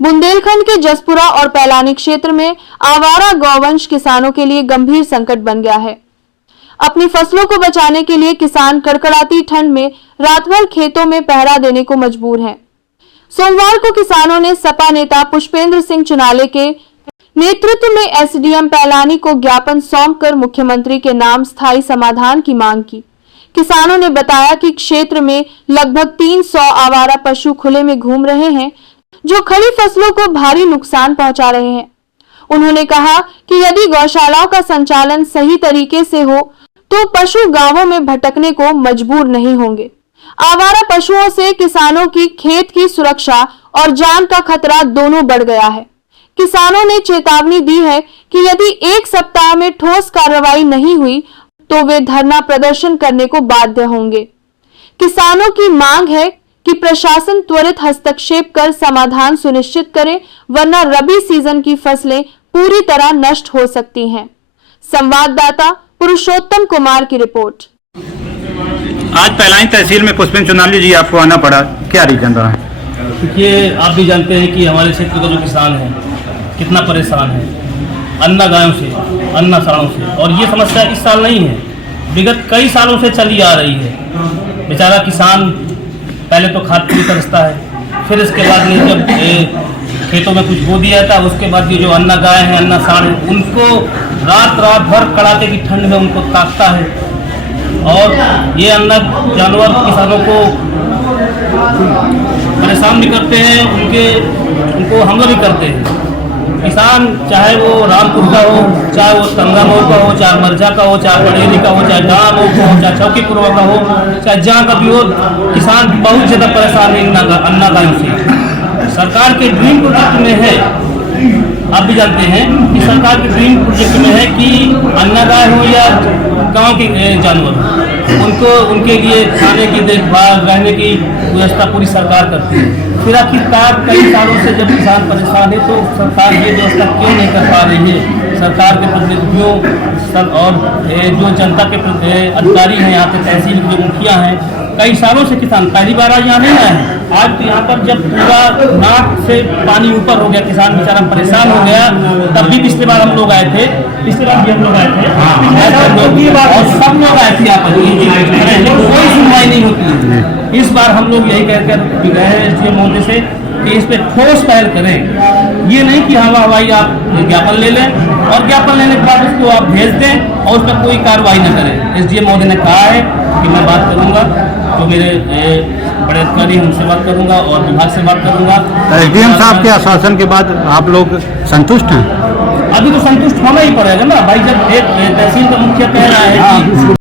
बुंदेलखंड के जसपुरा और पैलानी क्षेत्र में आवारा गौवंश किसानों के लिए गंभीर संकट बन गया है। अपनी फसलों को बचाने के लिए किसान कड़कड़ाती ठंड में रात भर खेतों में पहरा देने को मजबूर हैं। सोमवार को किसानों ने सपा नेता पुष्पेंद्र सिंह चुनाले के नेतृत्व में एसडीएम पैलानी को ज्ञापन सौंपकर मुख्यमंत्री के नाम स्थायी समाधान की मांग की। किसानों ने बताया कि क्षेत्र में लगभग 300 आवारा पशु खुले में घूम रहे हैं, जो खड़ी फसलों को भारी नुकसान पहुंचा रहे हैं। उन्होंने कहा कि यदि गौशालाओं का संचालन सही तरीके से हो तो पशु गांवों में भटकने को मजबूर नहीं होंगे। आवारा पशुओं से किसानों की खेत की सुरक्षा और जान का खतरा दोनों बढ़ गया है। किसानों ने चेतावनी दी है कि यदि एक सप्ताह में ठोस कार्रवाई नहीं हुई तो वे धरना प्रदर्शन करने को बाध्य होंगे। किसानों की मांग है कि प्रशासन त्वरित हस्तक्षेप कर समाधान सुनिश्चित करे, वरना रबी सीजन की फसलें पूरी तरह नष्ट हो सकती हैं। संवाददाता पुरुषोत्तम कुमार की रिपोर्ट। आज पैलानी तहसील में पुष्पेंद्र चुनाले जी आपको आना पड़ा, क्या रीजन रहा है? देखिए, आप भी जानते हैं कि हमारे क्षेत्र का जो किसान है कितना परेशान है अन्ना गायों से, अन्ना साड़ों से। और ये समस्या इस साल नहीं है, विगत कई सालों से चली आ रही है। बेचारा किसान पहले तो खाद पूरी तरसता है, फिर इसके बाद में जब खेतों में कुछ बो दिया था, उसके बाद ये जो अन्ना गाय हैं, अन्ना साड़ है, उनको रात भर कड़ाके की ठंड में उनको ताकता है। और ये अन्ना जानवर किसानों को परेशान भी करते हैं, उनको हमला भी करते हैं। किसान चाहे वो रामपुर का हो, चाहे वो संगमों का हो, चाहे मरझा का हो, चाहे बड़ेली का हो, चाहे डाम हो, चाहे चौकीपुरवा का हो, चाहे जहाँ का भी हो, किसान बहुत ज़्यादा परेशान है अन्ना गायों से। सरकार के ड्रीम प्रोजेक्ट में है, आप भी जानते हैं कि सरकार के ड्रीम प्रोजेक्ट में है कि अन्ना गाय हो या गाँव के जानवर उनको उनके लिए खाने की देखभाल, रहने की व्यवस्था पूरी सरकार करती है। फिर आखिरकार कई सालों से जब किसान परेशान है तो सरकार ये व्यवस्था क्यों नहीं कर पा रही है? सरकार के प्रतिनिधियों और जो जनता के अधिकारी हैं, यहाँ के तहसील के जो मुखिया हैं, कई सालों से किसान पहली बार आज यहाँ नहीं आए हैं। आज तो यहाँ पर जब पूरा नाक से पानी ऊपर हो गया, किसान बेचारा परेशान हो गया, तब भी पिछली बार हम लोग आए थे, पिछली बार भी हम लोग आए थे और सब लोग आए थे यहाँ पर, लेकिन कोई सुनवाई नहीं होती है। इस बार हम लोग यही कहकर गए हैं एसडीएम महोदय से कि इस पर ठोस पहल करें। ये नहीं कि हवाई आप ज्ञापन ले लें और ज्ञापन लेने के बाद उसको आप भेज दें और उस पर कोई कार्रवाई न करें। एसडीएम महोदय ने कहा है कि मैं बात करूंगा, तो मेरे बड़े अधिकारी उनसे बात करूंगा और विभाग से बात करूंगा। एसडीएम साहब के आश्वासन के बाद आप लोग संतुष्ट हैं? अभी तो संतुष्ट होना ही पड़ेगा ना भाई, जब एक तहसील का मुखिया कह रहा है कि